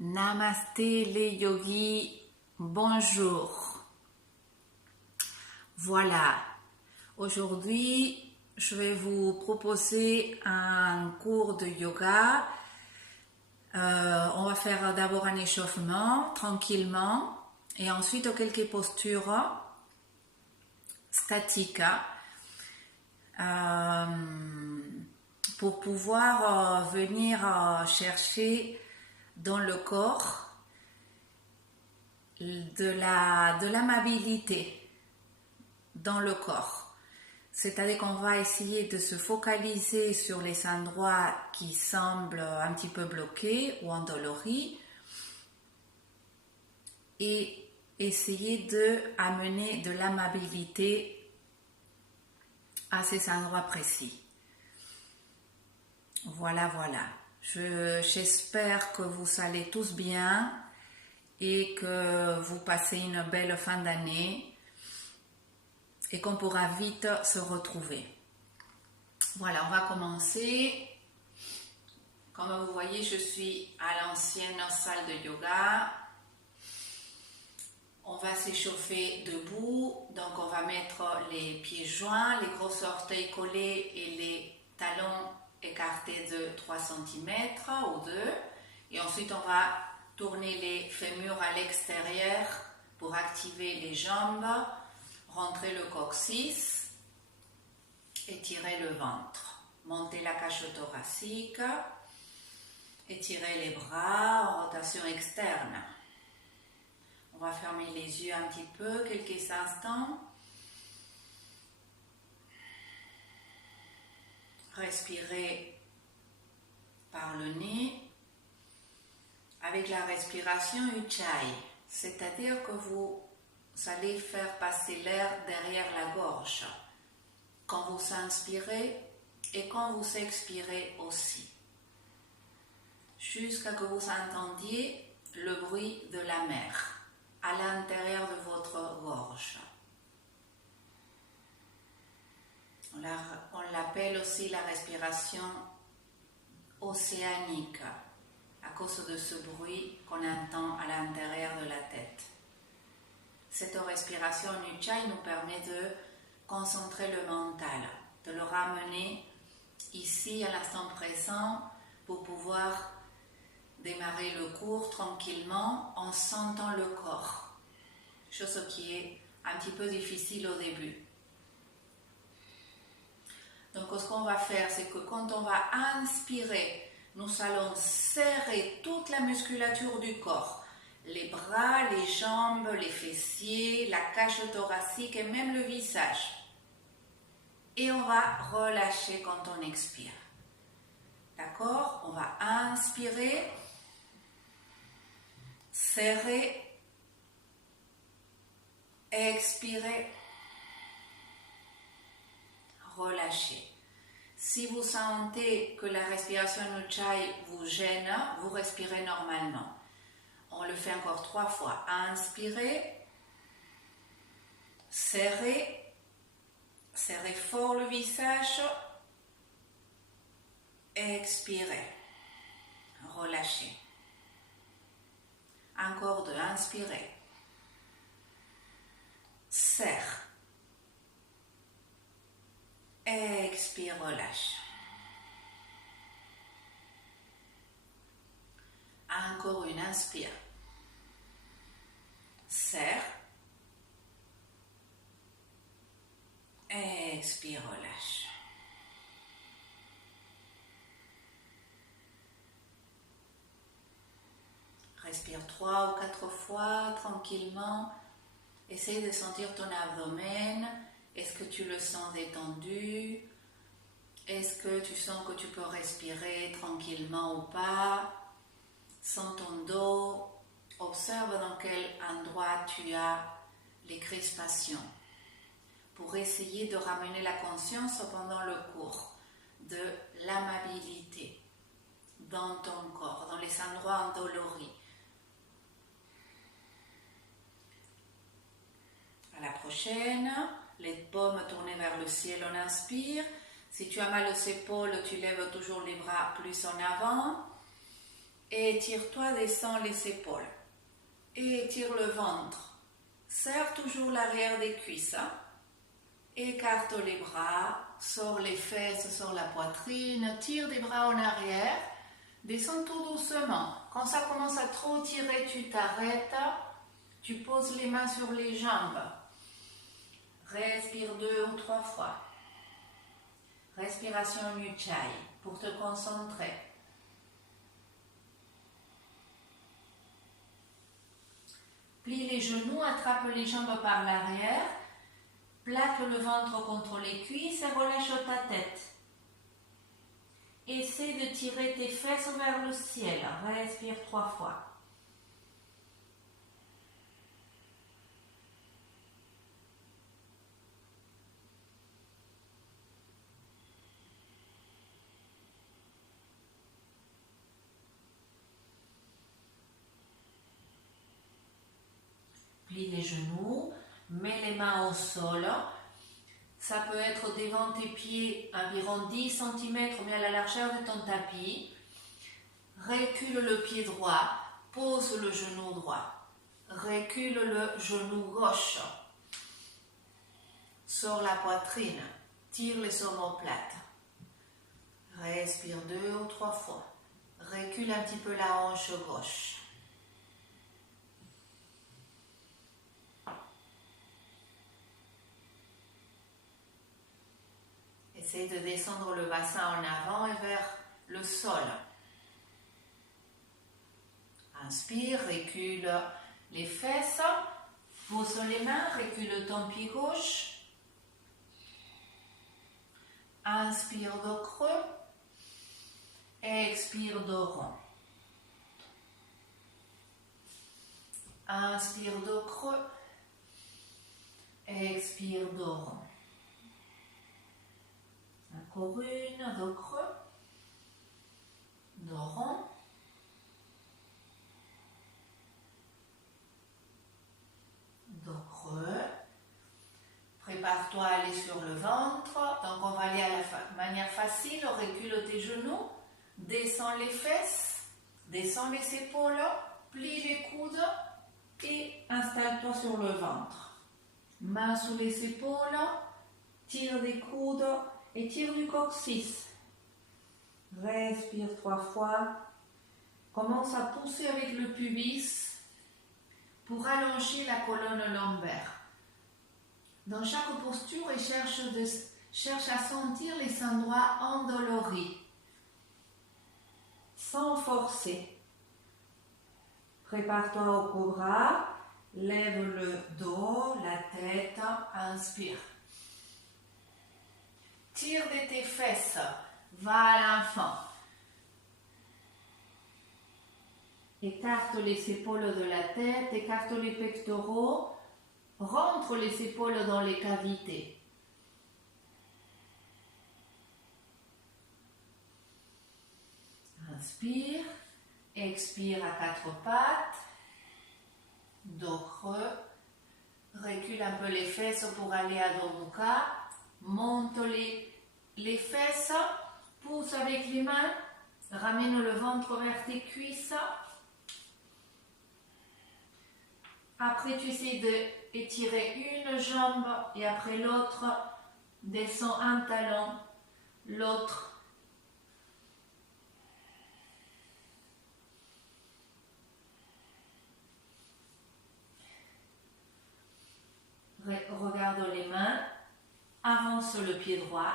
Namasté les yogis, bonjour. Voilà, aujourd'hui je vais vous proposer un cours de yoga. On va faire d'abord un échauffement tranquillement et ensuite quelques postures statiques pour pouvoir venir chercher dans le corps de l'amabilité dans le corps. C'est-à-dire qu'on va essayer de se focaliser sur les endroits qui semblent un petit peu bloqués ou endoloris et essayer d'amener de l'amabilité à ces endroits précis. Voilà. J'espère que vous allez tous bien et que vous passez une belle fin d'année et qu'on pourra vite se retrouver. Voilà, on va commencer. Comme vous voyez, je suis à l'ancienne salle de yoga. On va s'échauffer debout, donc on va mettre les pieds joints, les gros orteils collés et les talons écartés de 3 cm ou 2. Et ensuite, on va tourner les fémurs à l'extérieur pour activer les jambes, rentrer le coccyx, étirer le ventre, monter la cage thoracique, étirer les bras en rotation externe. On va fermer les yeux un petit peu, quelques instants. Respirez par le nez avec la respiration Ujjayi, c'est-à-dire que vous allez faire passer l'air derrière la gorge quand vous inspirez et quand vous expirez aussi, jusqu'à ce que vous entendiez le bruit de la mer à l'intérieur de votre gorge. On l'appelle aussi la respiration océanique à cause de ce bruit qu'on entend à l'intérieur de la tête. Cette respiration Ujjayi nous permet de concentrer le mental, de le ramener ici à l'instant présent pour pouvoir démarrer le cours tranquillement en sentant le corps, chose qui est un petit peu difficile au début. Donc ce qu'on va faire, c'est que quand on va inspirer, nous allons serrer toute la musculature du corps, les bras, les jambes, les fessiers, la cage thoracique et même le visage. Et on va relâcher quand on expire. D'accord? On va inspirer, serrer, expirer, relâcher. Si vous sentez que la respiration Ujjayi vous gêne, vous respirez normalement. On le fait encore 3 fois. Inspirez, serrez, serrez fort le visage, expirez, relâchez. Encore 2, inspirez, serre, expire, relâche. Encore une, inspire, serre, expire, relâche. Respire 3 ou 4 fois tranquillement. Essaye de sentir ton abdomen. Est-ce que tu le sens détendu? Est-ce que tu sens que tu peux respirer tranquillement ou pas? Sens ton dos. Observe dans quel endroit tu as les crispations pour essayer de ramener la conscience pendant le cours de l'amabilité dans ton corps, dans les endroits endoloris. À la prochaine, les paumes tournées vers le ciel, on inspire. Si tu as mal aux épaules, tu lèves toujours les bras plus en avant. Étire-toi, descends les épaules. Étire le ventre. Serre toujours l'arrière des cuisses. Écarte les bras, sors les fesses, sors la poitrine, tire des bras en arrière. Descends tout doucement. Quand ça commence à trop tirer, tu t'arrêtes. Tu poses les mains sur les jambes. Respire 2 ou 3 fois. Respiration Ujjayi pour te concentrer. Plie les genoux, attrape les jambes par l'arrière. Plaque le ventre contre les cuisses et relâche ta tête. Essaie de tirer tes fesses vers le ciel. Respire 3 fois. Plie les genoux, mets les mains au sol. Ça peut être devant tes pieds, environ 10 cm, mais à la largeur de ton tapis. Recule le pied droit, pose le genou droit. Recule le genou gauche. Sors la poitrine, tire les omoplates. Respire 2 ou 3 fois. Recule un petit peu la hanche gauche. Essaye de descendre le bassin en avant et vers le sol. Inspire, recule les fesses, pose les mains, recule ton pied gauche. Inspire dos creux, expire dos rond. Inspire dos creux, expire dos rond. Encore une, dos creux, dos rond. Dos creux. Prépare-toi à aller sur le ventre. Donc on va aller à la manière facile. Recule tes genoux. Descends les fesses. Descends les épaules. Plie les coudes. Et installe-toi sur le ventre. Mains sous les épaules. Tire des coudes. Et tire du coccyx. Respire 3 fois. Commence à pousser avec le pubis pour allonger la colonne lombaire. Dans chaque posture, cherche à sentir les endroits endoloris, sans forcer. Prépare-toi au cobra, lève le dos, la tête, inspire. Tire de tes fesses, va à l'enfant. Écarte les épaules de la tête, écarte les pectoraux, rentre les épaules dans les cavités. Inspire, expire à 4 pattes, dos creux, recule un peu les fesses pour aller à Adho Mukha, monte les fesses, pousse avec les mains, ramène le ventre vers tes cuisses. Après, tu essaies d'étirer une jambe et après l'autre, descends un talon, l'autre. Regarde les mains, avance le pied droit,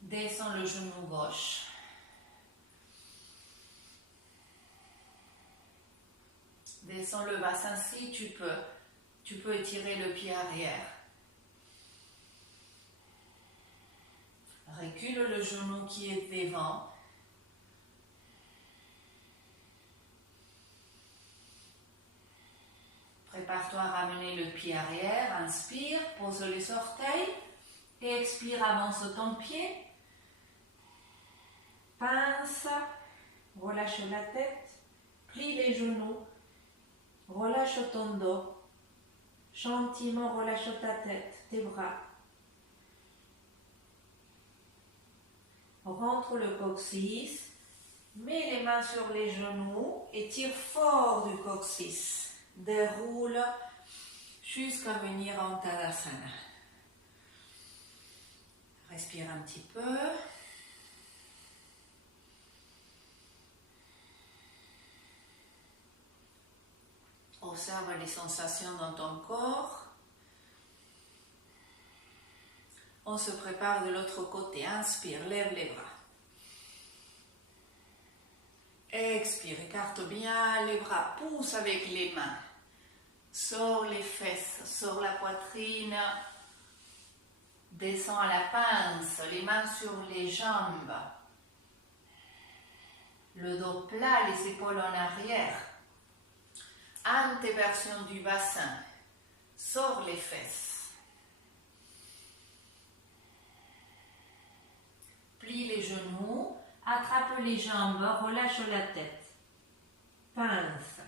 descends le genou gauche. Descends le bassin si tu peux. Tu peux étirer le pied arrière. Recule le genou qui est devant. Prépare-toi à ramener le pied arrière. Inspire, pose les orteils. Et expire, avance ton pied. Pince, relâche la tête. Plie les genoux. Relâche ton dos. Gentiment relâche ta tête, tes bras. Rentre le coccyx. Mets les mains sur les genoux et tire fort du coccyx. Déroule jusqu'à venir en Tadasana. Respire un petit peu. Observe les sensations dans ton corps. On se prépare de l'autre côté. Inspire, lève les bras. Expire, écarte bien les bras. Pousse avec les mains. Sors les fesses, sors la poitrine. Descends à la pince, les mains sur les jambes. Le dos plat, les épaules en arrière. Antéversion du bassin. Sors les fesses. Plie les genoux. Attrape les jambes. Relâche la tête. Pince.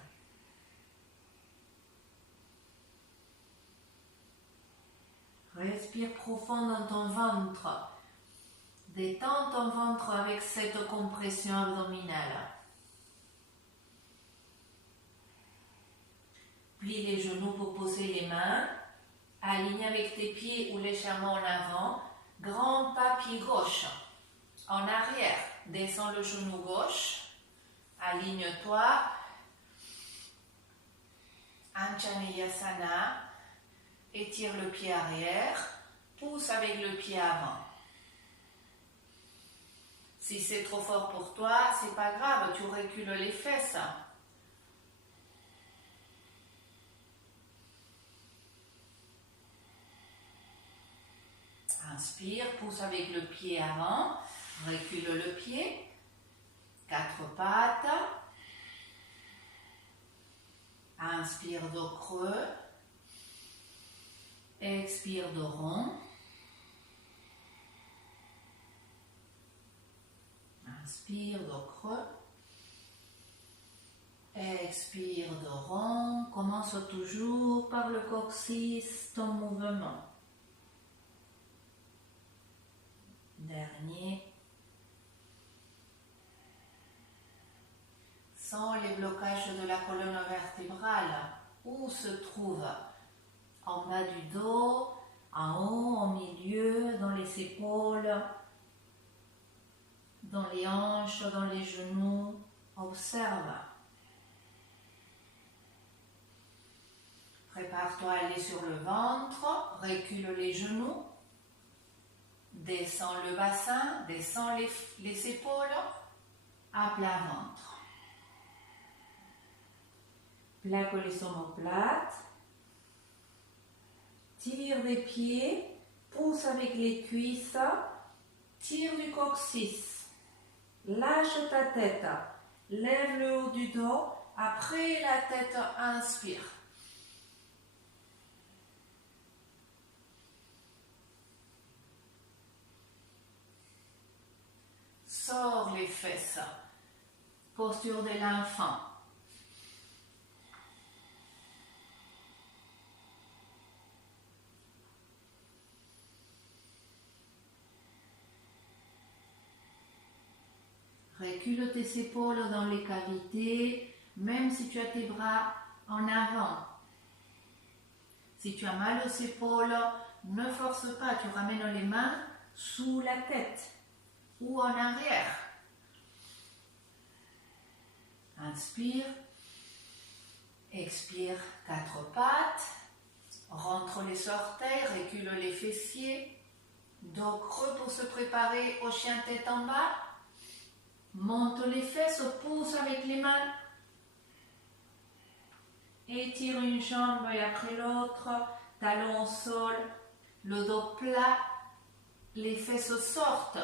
Respire profond dans ton ventre. Détends ton ventre avec cette compression abdominale. Plie les genoux pour poser les mains. Aligne avec tes pieds ou légèrement en avant. Grand pas pied gauche. En arrière. Descends le genou gauche. Aligne-toi. Anjaneyasana. Étire le pied arrière. Pousse avec le pied avant. Si c'est trop fort pour toi, c'est pas grave, tu recules les fesses. Inspire, pousse avec le pied avant, recule le pied, 4 pattes. Inspire, dos creux. Expire, dos rond. Inspire, dos creux. Expire, dos rond. Commence toujours par le coccyx, ton mouvement. Dernier. Sans les blocages de la colonne vertébrale, où se trouve en bas du dos, en haut, au milieu, dans les épaules, dans les hanches, dans les genoux. Observe. Prépare-toi à aller sur le ventre, recule les genoux, descends le bassin, descends les épaules, à plat ventre. Plaque les omoplates. Tire des pieds, pousse avec les cuisses, tire du coccyx, lâche ta tête, lève le haut du dos, après la tête, inspire. Sors les fesses, posture de l'enfant. Recule tes épaules dans les cavités, même si tu as tes bras en avant. Si tu as mal aux épaules, ne force pas, tu ramènes les mains sous la tête ou en arrière. Inspire, expire, 4 pattes, rentre les orteils, recule les fessiers, dos creux pour se préparer au chien tête en bas. Monte les fesses, pousse avec les mains. Étire une jambe et après l'autre. Talon au sol. Le dos plat. Les fesses sortent.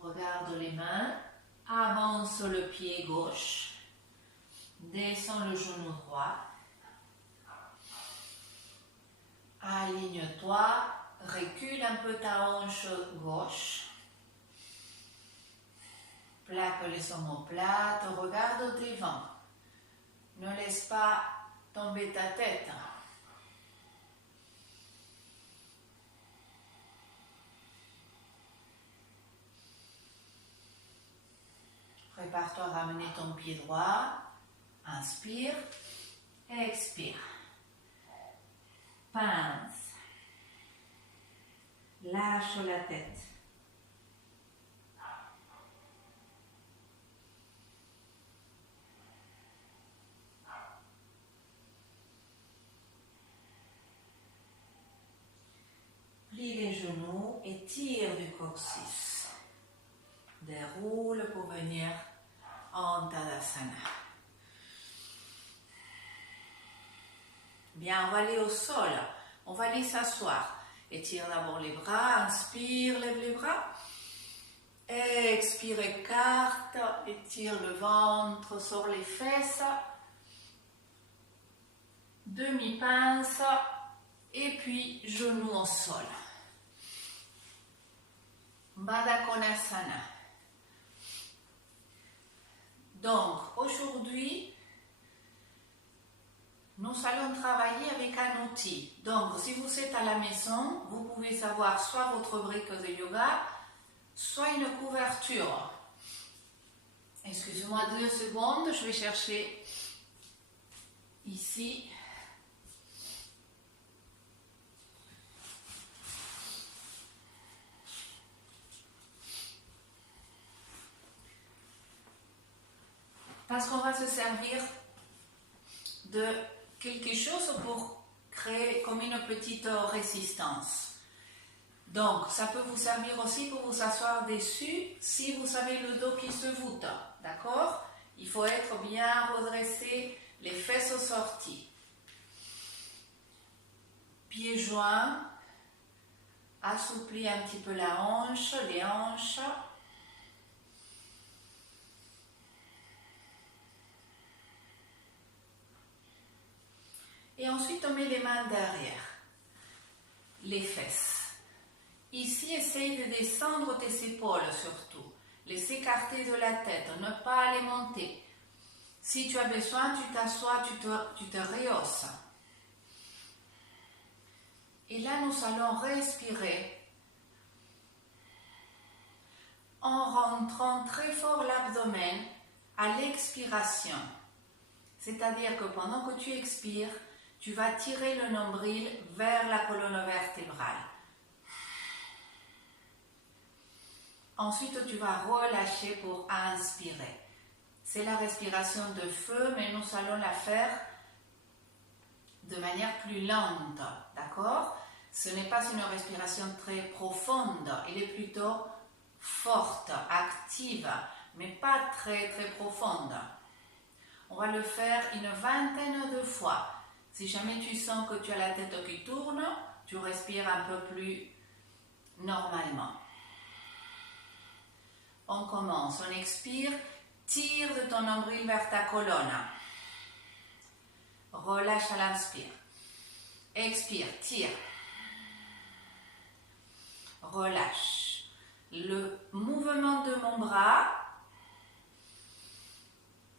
Regarde les mains. Avance le pied gauche. Descends le genou droit. Aligne-toi, recule un peu ta hanche gauche. Plaque les omoplates, regarde devant. Ne laisse pas tomber ta tête. Prépare-toi à ramener ton pied droit. Inspire. Expire. Pince. Lâche la tête. Plie les genoux et tire du coccyx. Déroule pour venir en Tadasana. Bien, on va aller au sol. On va aller s'asseoir. Étire d'abord les bras. Inspire, lève les bras. Expire, écarte. Étire le ventre, sors les fesses. Demi-pince. Et puis, genoux au sol. Baddha Konasana. Donc, aujourd'hui, nous allons travailler avec un outil. Donc, si vous êtes à la maison, vous pouvez avoir soit votre brique de yoga, soit une couverture. Excusez-moi 2 secondes, je vais chercher ici. Parce qu'on va se servir de quelque chose pour créer comme une petite résistance. Donc, ça peut vous servir aussi pour vous asseoir dessus si vous avez le dos qui se voûte. D'accord? Il faut être bien redressé, les fesses sorties. Pieds joints. Assouplis un petit peu la hanche, les hanches. Et ensuite, on met les mains derrière, les fesses. Ici, essaye de descendre tes épaules surtout. Les écarter de la tête, ne pas les monter. Si tu as besoin, tu t'assois, tu te rehausses. Et là, nous allons respirer en rentrant très fort l'abdomen à l'expiration. C'est-à-dire que pendant que tu expires, tu vas tirer le nombril vers la colonne vertébrale. Ensuite, tu vas relâcher pour inspirer. C'est la respiration de feu, mais nous allons la faire de manière plus lente, d'accord? Ce n'est pas une respiration très profonde, elle est plutôt forte, active, mais pas très très profonde. On va le faire une vingtaine de fois. Si jamais tu sens que tu as la tête qui tourne, tu respires un peu plus normalement. On commence, on expire, tire de ton nombril vers ta colonne. Relâche à l'inspire. Expire, tire. Relâche. Le mouvement de mon bras,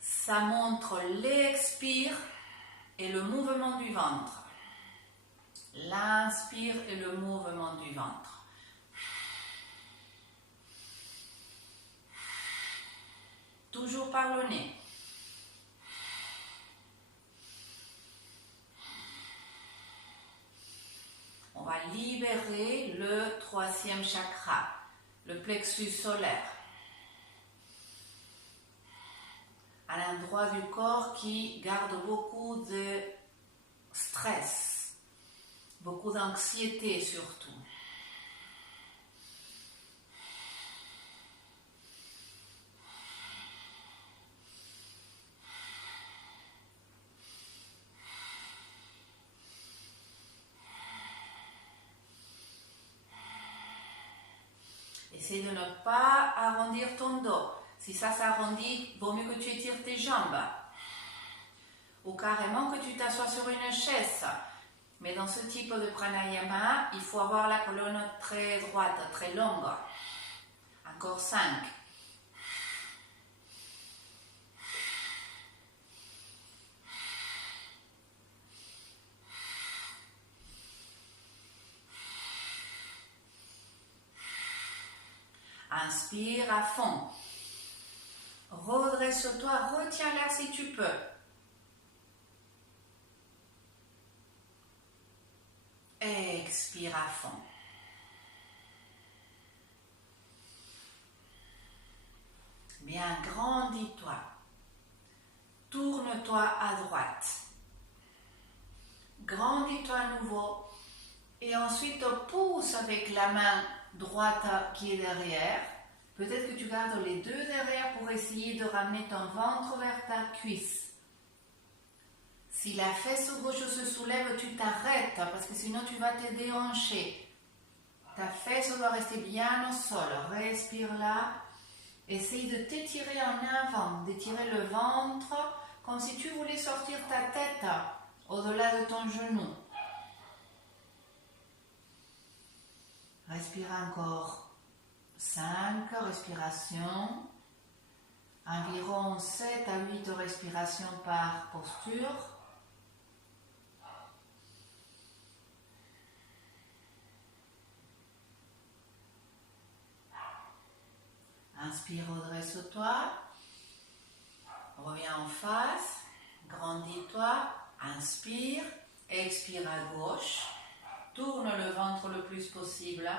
ça montre l'expire et le mouvement du ventre. L'inspire et le mouvement du ventre. Toujours par le nez. On va libérer le 3e chakra, le plexus solaire. À l'endroit du corps qui garde beaucoup de stress, beaucoup d'anxiété surtout. Essaye de ne pas arrondir ton dos. Si ça s'arrondit, vaut mieux que tu étires tes jambes. Ou carrément que tu t'assoies sur une chaise. Mais dans ce type de pranayama, il faut avoir la colonne très droite, très longue. Encore 5. Inspire à fond. Redresse-toi, retiens l'air si tu peux. Expire à fond. Bien, grandis-toi. Tourne-toi à droite. Grandis-toi à nouveau. Et ensuite, pousse avec la main droite qui est derrière. Peut-être que tu gardes les deux derrière pour essayer de ramener ton ventre vers ta cuisse. Si la fesse gauche se soulève, tu t'arrêtes parce que sinon tu vas te déhancher. Ta fesse doit rester bien au sol. Respire là. Essaye de t'étirer en avant, d'étirer le ventre comme si tu voulais sortir ta tête au-delà de ton genou. Respire encore 5 respirations, environ 7 à 8 respirations par posture. Inspire, redresse-toi, reviens en face, grandis-toi, inspire, expire à gauche, tourne le ventre le plus possible,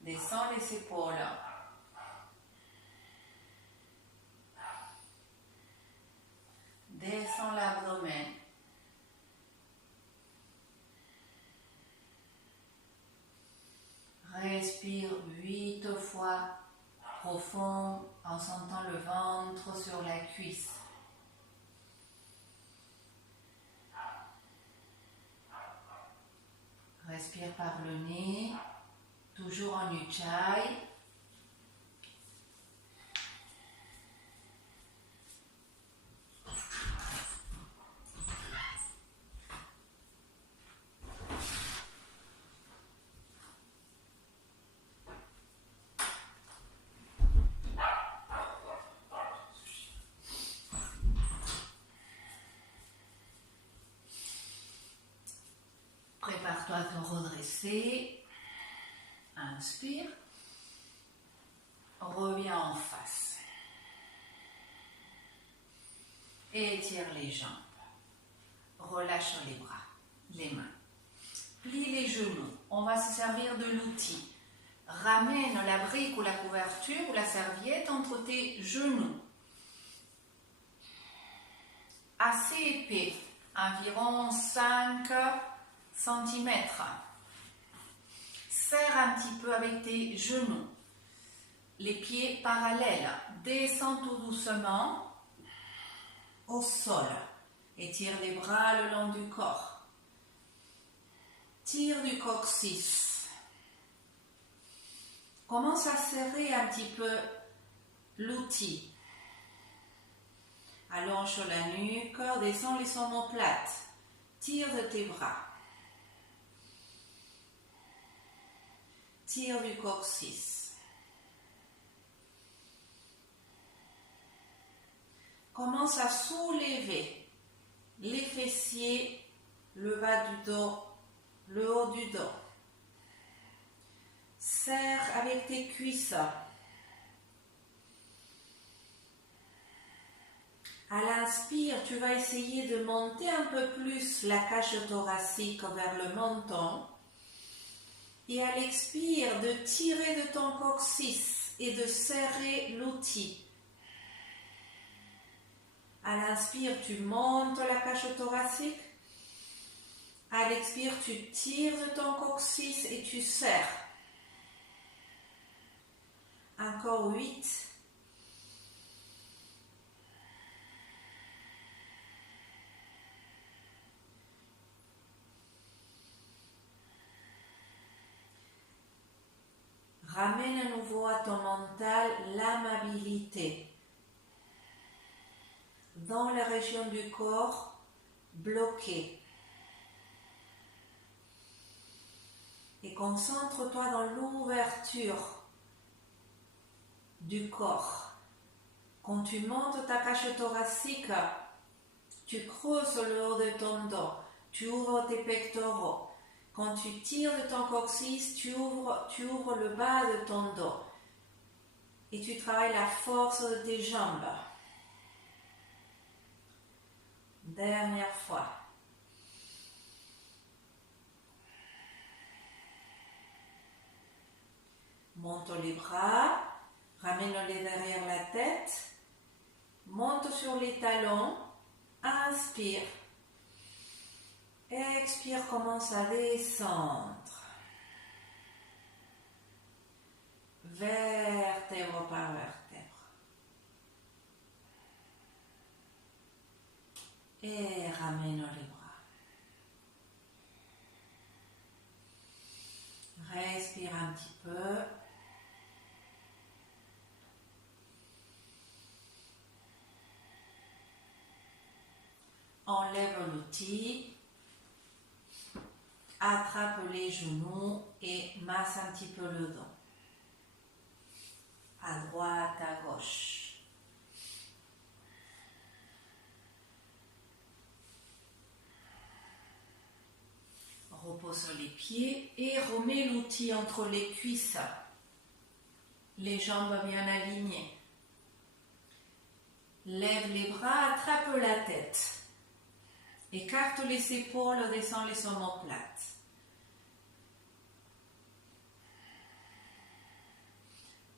descends les épaules, descends l'abdomen. Respire 8 fois profond en sentant le ventre sur la cuisse. Respire par le nez, toujours en Ujjayi. Prépare-toi à te redresser. Inspire. Reviens en face. Étire les jambes. Relâche les bras, les mains. Plie les genoux. On va se servir de l'outil. Ramène la brique ou la couverture ou la serviette entre tes genoux. Assez épais, environ 5 cm. Serre un petit peu avec tes genoux. Les pieds parallèles. Descends tout doucement au sol. Étire les bras le long du corps. Tire du coccyx. Commence à serrer un petit peu l'outil. Allonge la nuque, descends les omoplates. Tire de tes bras. Tire du coccyx. Commence à soulever les fessiers, le bas du dos, le haut du dos. Serre avec tes cuisses. À l'inspire, tu vas essayer de monter un peu plus la cage thoracique vers le menton. Et à l'expire, de tirer de ton coccyx et de serrer l'outil. À l'inspire, tu montes la cage thoracique. À l'expire, tu tires de ton coccyx et tu serres. Encore 8. Ramène à nouveau à ton mental l'amabilité. Dans la région du corps bloquée. Et concentre-toi dans l'ouverture du corps. Quand tu montes ta cage thoracique, tu creuses le haut de ton dos, tu ouvres tes pectoraux. Quand tu tires de ton coccyx, tu ouvres le bas de ton dos. Et tu travailles la force de tes jambes. Dernière fois. Monte les bras, ramène-les derrière la tête, monte sur les talons, inspire. Expire, commence à descendre. Vertèbre par vertèbre. Et ramène les bras. Respire un petit peu. Enlève l'outil. Attrape les genoux et masse un petit peu le dos. À droite, à gauche. Repose les pieds et remets l'outil entre les cuisses. Les jambes bien alignées. Lève les bras, attrape la tête. Écarte les épaules, descends les omoplates.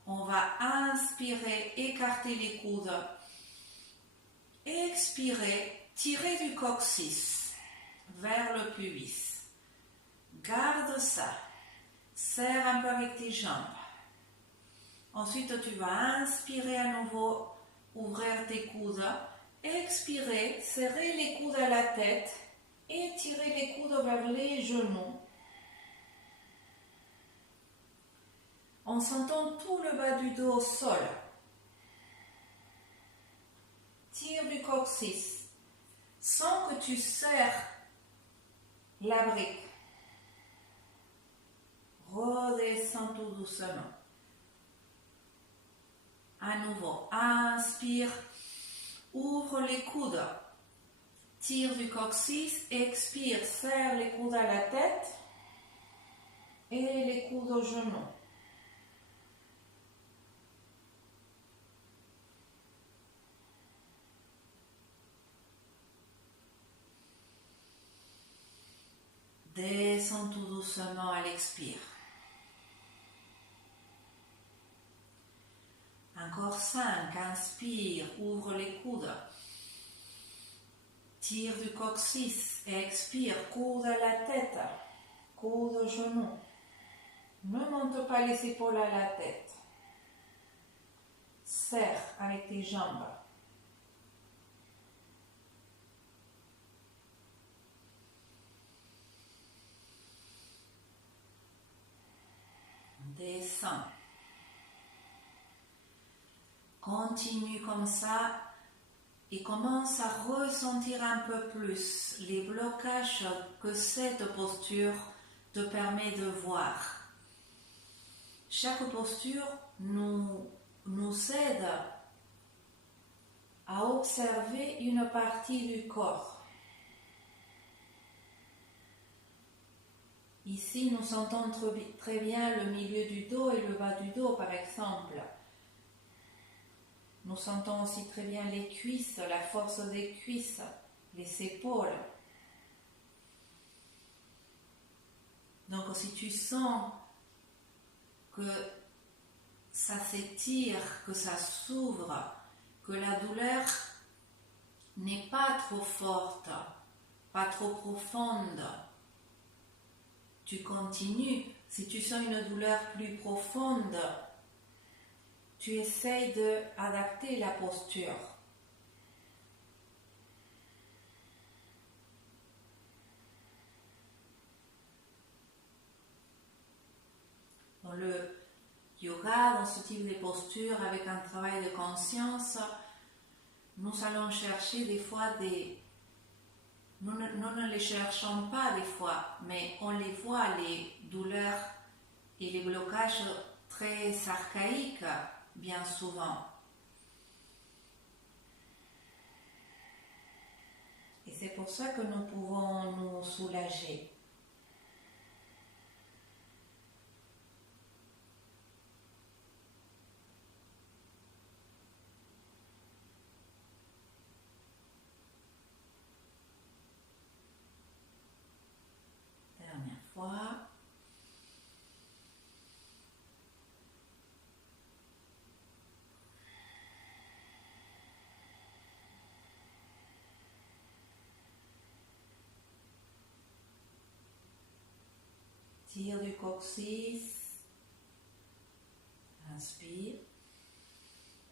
On va inspirer, écarter les coudes. Expirer, tirer du coccyx vers le pubis. Garde ça. Serre un peu avec tes jambes. Ensuite, tu vas inspirer à nouveau, ouvrir tes coudes. Expirer, serrer les coudes à la tête et tirer les coudes vers les genoux. En sentant tout le bas du dos au sol. Tire du coccyx. Sens que tu serres la brique. Redescends tout doucement. À nouveau, inspire, ouvre les coudes. Tire du coccyx, expire, serre les coudes à la tête et les coudes aux genoux. Descends tout doucement à l'expire. Encore 5, inspire, ouvre les coudes. Tire du coccyx, expire, coude à la tête, coude aux genoux. Ne monte pas les épaules à la tête. Serre avec tes jambes. Descends. Continue comme ça et commence à ressentir un peu plus les blocages que cette posture te permet de voir. Chaque posture nous aide à observer une partie du corps. Ici, nous sentons très bien le milieu du dos et le bas du dos, par exemple. Nous sentons aussi très bien les cuisses, la force des cuisses, les épaules. Donc, si tu sens que ça s'étire, que ça s'ouvre, que la douleur n'est pas trop forte, pas trop profonde, tu continues. Si tu sens une douleur plus profonde, tu essayes d'adapter la posture. Dans le yoga, dans ce type de posture, avec un travail de conscience, nous allons chercher des fois Nous ne les cherchons pas des fois, mais on les voit, les douleurs et les blocages très archaïques, bien souvent. Et c'est pour ça que nous pouvons nous soulager. fois. Tire du coccyx. Inspire.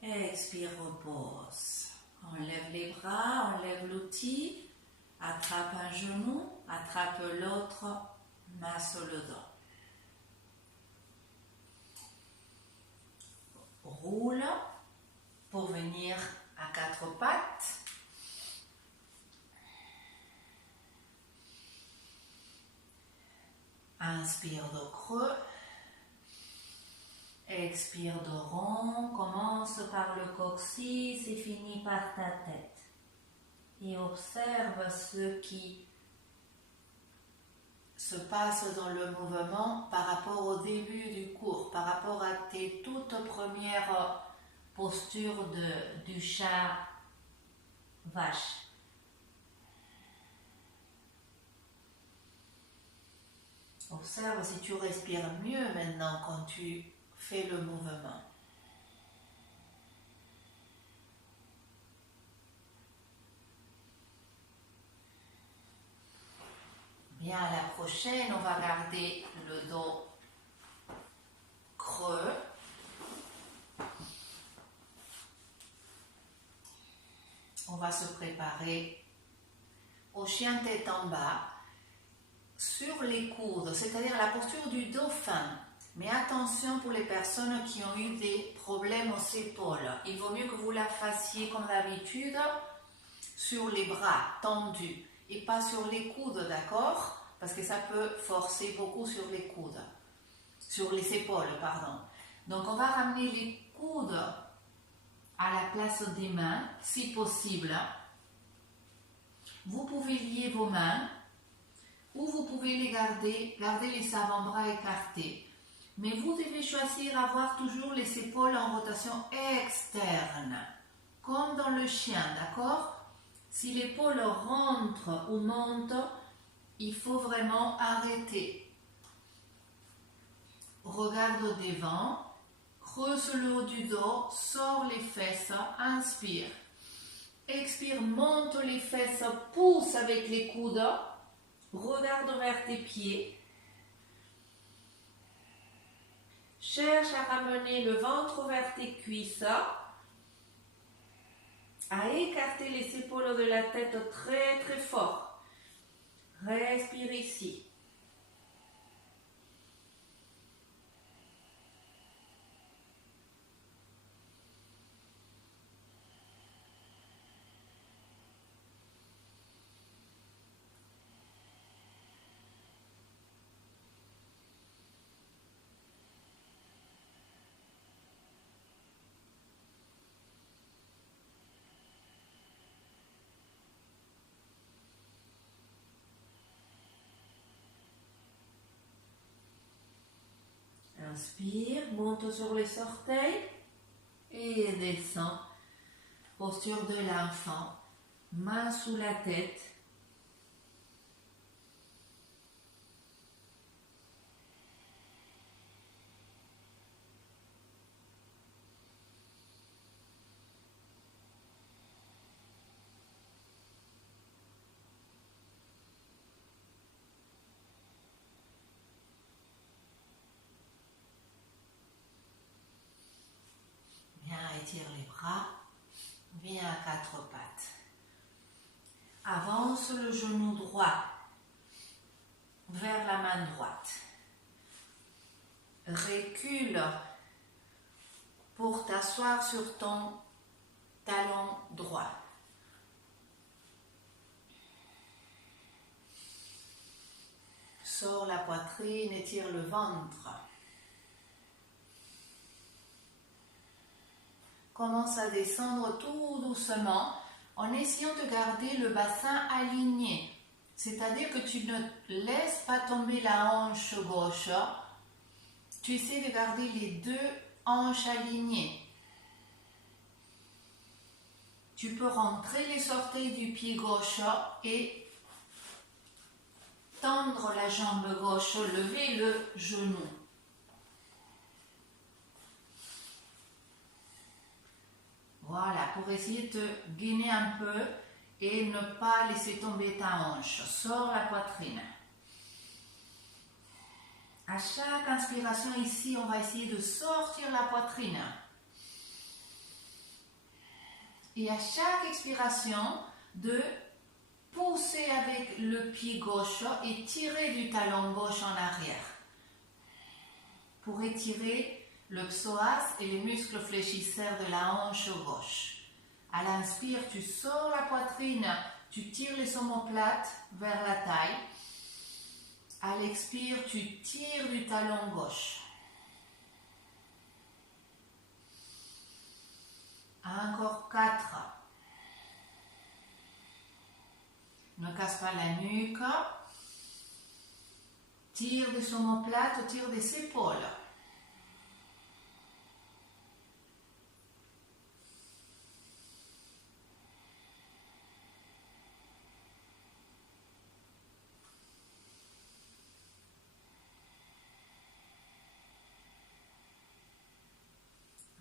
Expire, repose. Enlève les bras, enlève l'outil. Attrape un genou, attrape l'autre, main sur le dos. Roule pour venir à quatre pattes. Inspire dos creux. Expire dos rond. Commence par le coccyx et finit par ta tête. Et observe ce qui se passe dans le mouvement par rapport au début du cours, par rapport à tes toutes premières postures du chat vache. Observe si tu respires mieux maintenant quand tu fais le mouvement. Bien, à la prochaine, on va garder le dos creux. On va se préparer au chien tête en bas, sur les coudes, c'est-à-dire la posture du dauphin. Mais attention pour les personnes qui ont eu des problèmes aux épaules. Il vaut mieux que vous la fassiez comme d'habitude sur les bras tendus. Et pas sur les coudes, d'accord? Parce que ça peut forcer beaucoup sur les coudes. Sur les épaules, pardon. Donc, on va ramener les coudes à la place des mains, si possible. Vous pouvez lier vos mains ou vous pouvez les garder les avant-bras écartés. Mais vous devez choisir avoir toujours les épaules en rotation externe, comme dans le chien, d'accord? Si l'épaule rentre ou monte, il faut vraiment arrêter. Regarde devant, creuse le haut du dos, sors les fesses, inspire. Expire, monte les fesses, pousse avec les coudes, regarde vers tes pieds. Cherche à ramener le ventre vers tes cuisses. À écarter les épaules de la tête très très fort. Respire ici. Inspire, monte sur les orteils et descend. Posture de l'enfant, main sous la tête. Étire les bras, viens à quatre pattes. Avance le genou droit vers la main droite. Recule pour t'asseoir sur ton talon droit. Sors la poitrine, étire le ventre. Commence à descendre tout doucement en essayant de garder le bassin aligné. C'est-à-dire que tu ne laisses pas tomber la hanche gauche. Tu essaies de garder les deux hanches alignées. Tu peux rentrer les orteils du pied gauche et tendre la jambe gauche, lever le genou. Voilà, pour essayer de gainer un peu et ne pas laisser tomber ta hanche. Sors la poitrine. À chaque inspiration ici, on va essayer de sortir la poitrine. Et à chaque expiration, de pousser avec le pied gauche et tirer du talon gauche en arrière. Pour étirer le psoas et les muscles fléchisseurs de la hanche gauche. À l'inspire, tu sors la poitrine, tu tires les omoplates vers la taille. À l'expire, tu tires du talon gauche. Encore 4. Ne casse pas la nuque. Tire des omoplates, tire des épaules.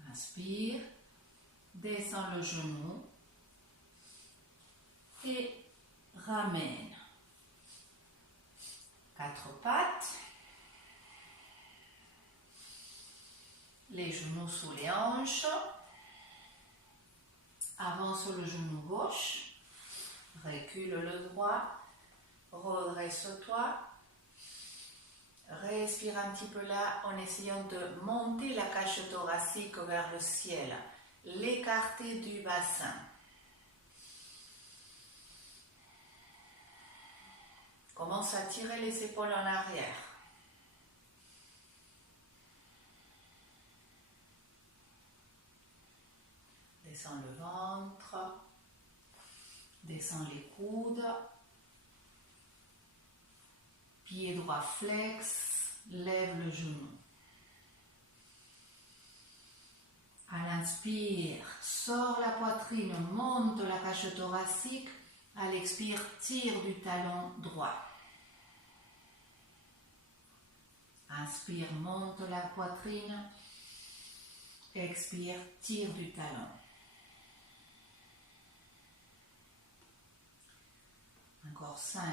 Inspire, descends le genou et ramène. 4 pattes, les genoux sous les hanches, avance le genou gauche, recule le droit, redresse-toi. Respire un petit peu là en essayant de monter la cage thoracique vers le ciel, l'écarter du bassin. Commence à tirer les épaules en arrière. Descends le ventre, descends les coudes. Pied droit flex, lève le genou. À l'inspire, sors la poitrine, monte la cage thoracique. À l'expire, tire du talon droit. Inspire, monte la poitrine. Expire, tire du talon. Encore 5.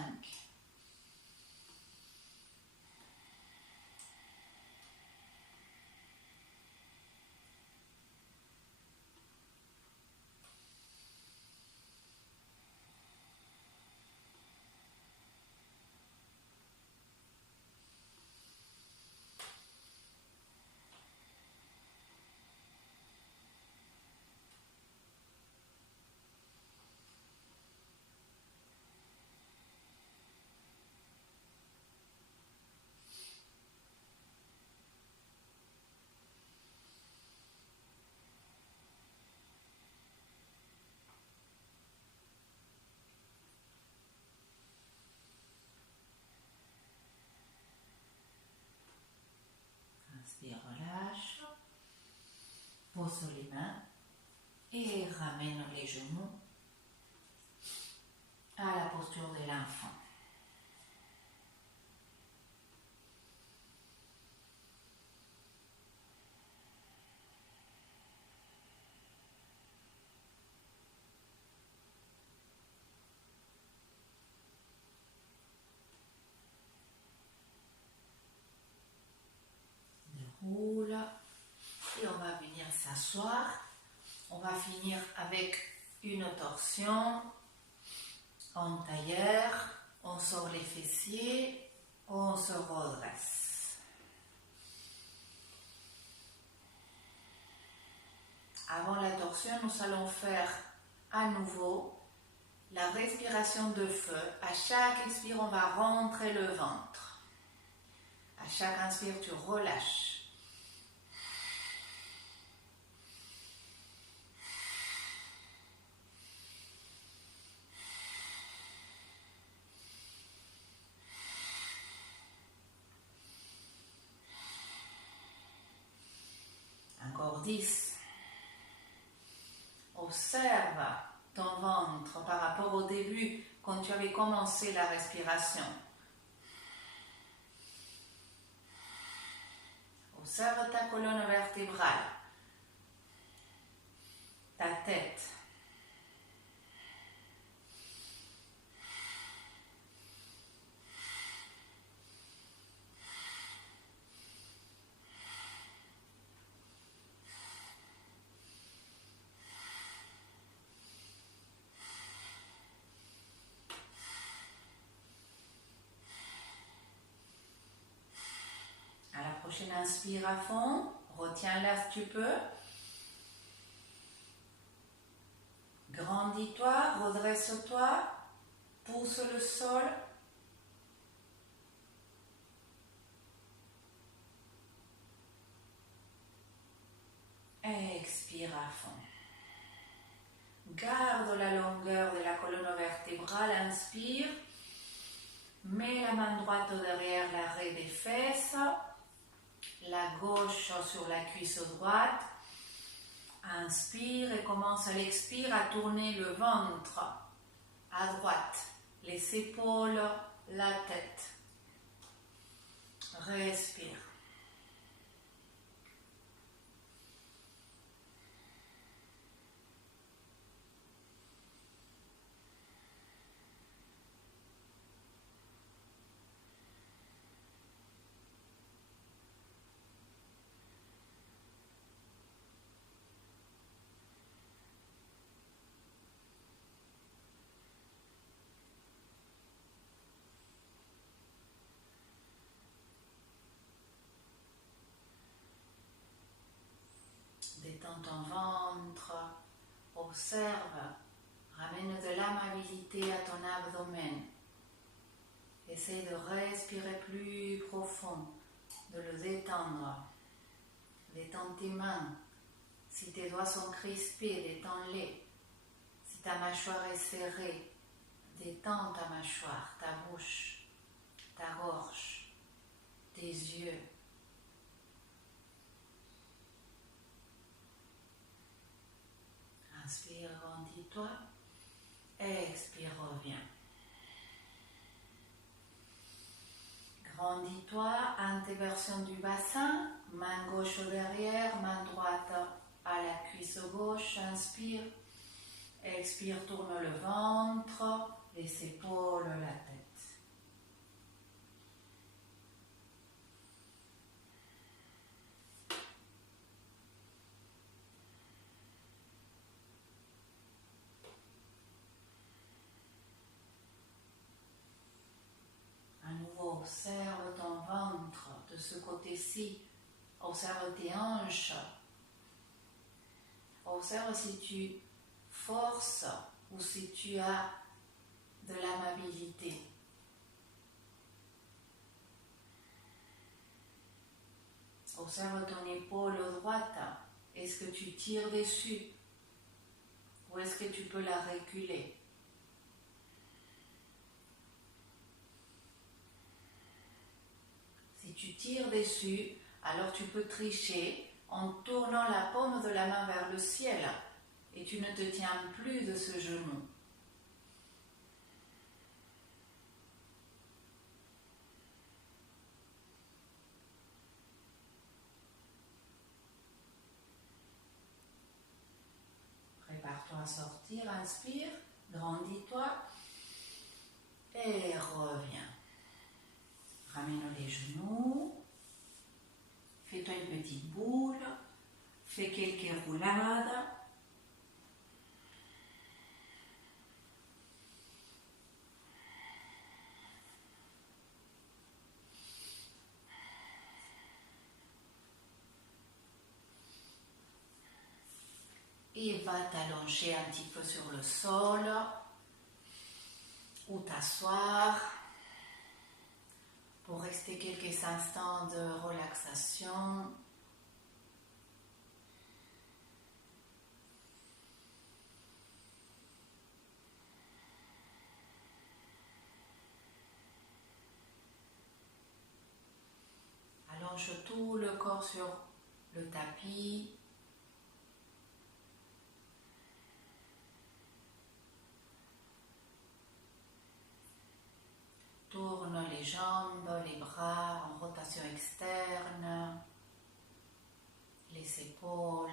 Inspire, relâche, pose les mains et ramène les genoux à la posture de l'enfant. Déroule et on va venir s'asseoir. On va finir avec une torsion en tailleur. On sort les fessiers, on se redresse. Avant la torsion, nous allons faire à nouveau la respiration de feu. À chaque expire, on va rentrer le ventre. À chaque inspire, tu relâches. Encore 10. Observe ton ventre par rapport au début quand tu avais commencé la respiration. Observe ta colonne vertébrale, ta tête. À la prochaine, inspire à fond, retiens-la si tu peux. Grandis-toi, redresse-toi, pousse le sol. Expire à fond. Garde la longueur de la colonne vertébrale, inspire. Mets la main droite derrière l'arrêt des fesses, la gauche sur la cuisse droite. Inspire et commence à l'expire à tourner le ventre à droite, les épaules, la tête. Respire. Détends ton ventre, observe, ramène de l'amabilité à ton abdomen. Essaye de respirer plus profond, de le détendre. Détends tes mains. Si tes doigts sont crispés, détends-les. Si ta mâchoire est serrée, détends ta mâchoire, ta bouche, ta gorge, tes yeux. Inspire, grandis-toi. Expire, reviens. Grandis-toi, inversion du bassin, main gauche derrière, main droite à la cuisse gauche. Inspire. Expire, tourne le ventre, les épaules, la tête. À nouveau, observe ton ventre de ce côté-ci. Observe tes hanches. Observe si tu forces ou si tu as de l'amabilité. Observe ton épaule droite. Est-ce que tu tires dessus ou est-ce que tu peux la reculer? Si tu tires dessus, alors tu peux tricher en tournant la paume de la main vers le ciel et tu ne te tiens plus de ce genou. Prépare-toi à sortir, inspire, grandis-toi et reviens. Ramène les genoux, fais-toi une petite boule, fais quelques roulades. Et va t'allonger un petit peu sur le sol ou t'asseoir pour rester quelques instants de relaxation. Allonge tout le corps sur le tapis. Tourne les jambes, les bras en rotation externe. les épaules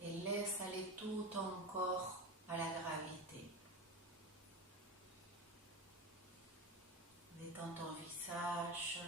et laisse aller tout ton corps à la gravité. Détends ton visage.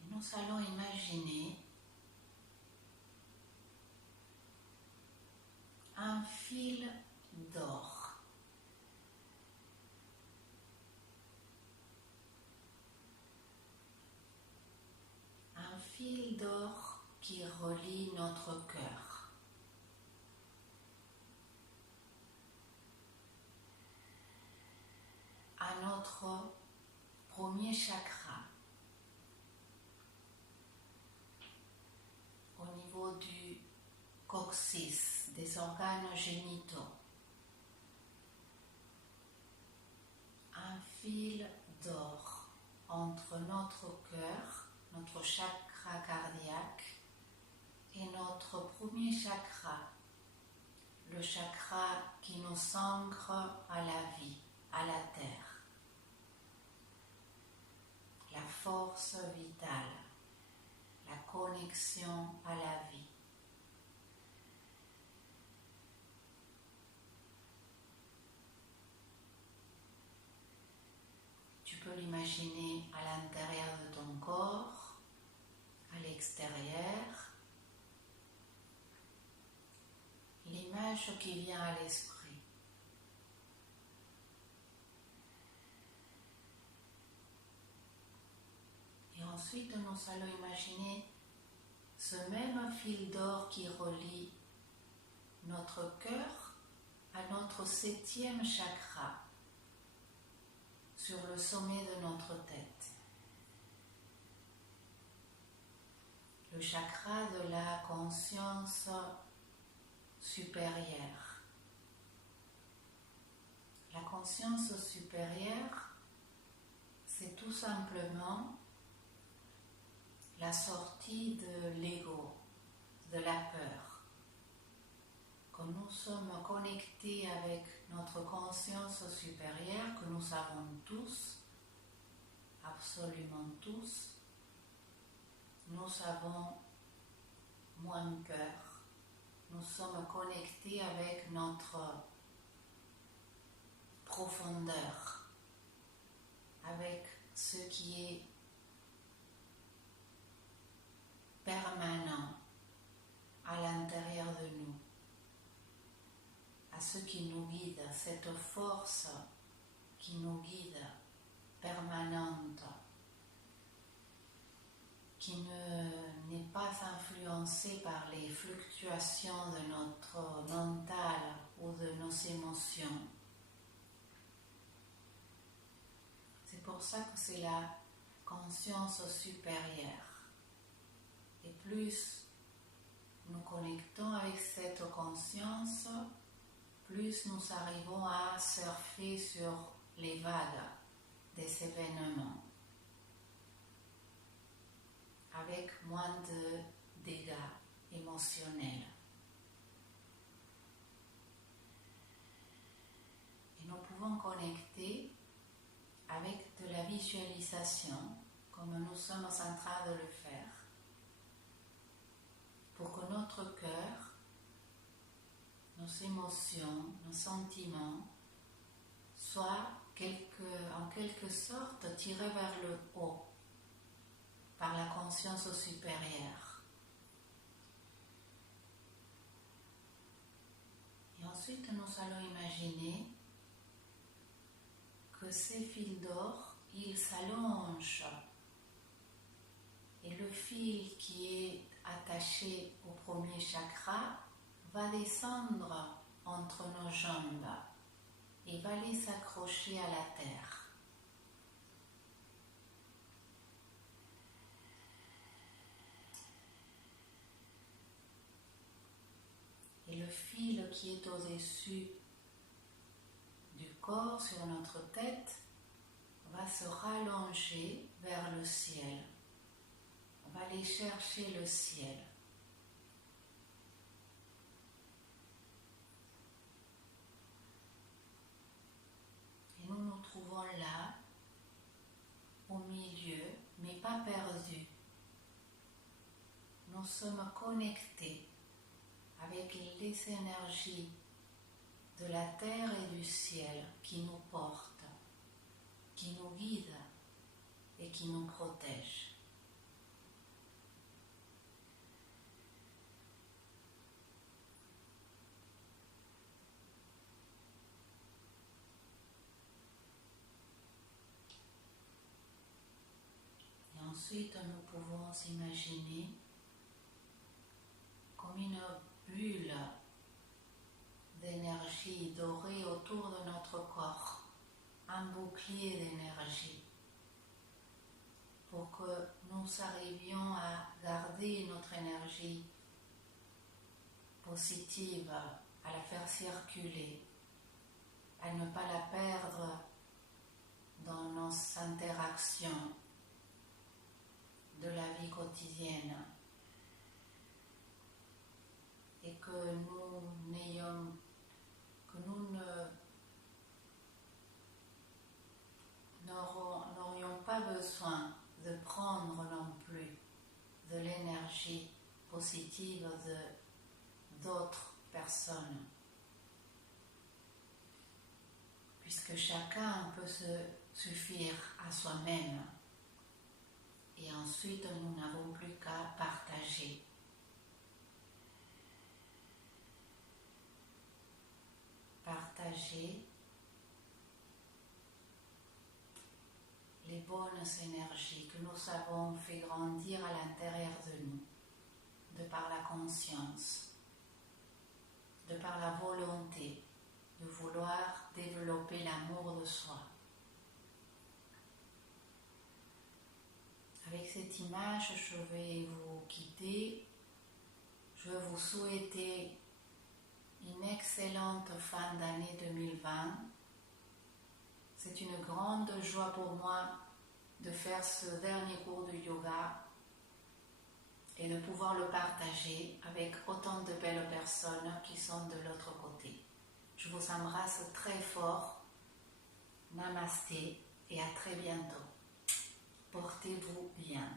Et nous allons imaginer un fil d'or. Un fil d'or qui relie notre cœur. À notre premier chakra, au niveau du coccyx, des organes génitaux. Un fil d'or entre notre cœur, notre chakra cardiaque et notre premier chakra, le chakra qui nous ancre à la vie, à la terre. La force vitale, la connexion à la vie. Tu peux l'imaginer à l'intérieur de ton corps, à l'extérieur. L'image qui vient à l'esprit. Et ensuite, nous allons imaginer ce même fil d'or qui relie notre cœur à notre 7e chakra, sur le sommet de notre tête. Le chakra de la conscience supérieure. La conscience supérieure, c'est tout simplement la sortie de l'ego, de la peur. Quand nous sommes connectés avec notre conscience supérieure, que nous avons tous, absolument tous, nous avons moins peur. Nous sommes connectés avec notre profondeur, avec ce qui est permanent à l'intérieur de nous, à ce qui nous guide, cette force qui nous guide, permanente, qui n'est pas influencée par les fluctuations de notre mental ou de nos émotions. C'est pour ça que c'est la conscience supérieure. Et plus nous connectons avec cette conscience, plus nous arrivons à surfer sur les vagues des événements, avec moins de dégâts émotionnels. Et nous pouvons connecter avec de la visualisation, comme nous sommes en train de le faire, pour que notre cœur, nos émotions, nos sentiments soient en quelque sorte tirés vers le haut par la conscience supérieure. Et ensuite, nous allons imaginer que ces fils d'or, ils s'allongent et le fil qui est attaché au premier chakra va descendre entre nos jambes et va aller s'accrocher à la terre. Et le fil qui est au-dessus corps, sur notre tête, va se rallonger vers le ciel. On va aller chercher le ciel. Et nous nous trouvons là, au milieu, mais pas perdus. Nous sommes connectés avec les énergies de la terre et du ciel qui nous portent, qui nous guident et qui nous protègent. Et ensuite, nous pouvons imaginer comme une bulle d'énergie dorée autour de notre corps, un bouclier d'énergie, pour que nous arrivions à garder notre énergie positive, à la faire circuler, à ne pas la perdre dans nos interactions de la vie quotidienne, et que nous n'aurions pas besoin de prendre non plus de l'énergie positive d'autres personnes, puisque chacun peut se suffire à soi-même, et ensuite nous n'avons plus qu'à partager. Partager les bonnes énergies que nous avons fait grandir à l'intérieur de nous, de par la conscience, de par la volonté de vouloir développer l'amour de soi. Avec cette image, je vais vous quitter. Je vais vous souhaiter une excellente fin d'année 2020. C'est une grande joie pour moi de faire ce dernier cours de yoga et de pouvoir le partager avec autant de belles personnes qui sont de l'autre côté. Je vous embrasse très fort. Namasté et à très bientôt. Portez-vous bien.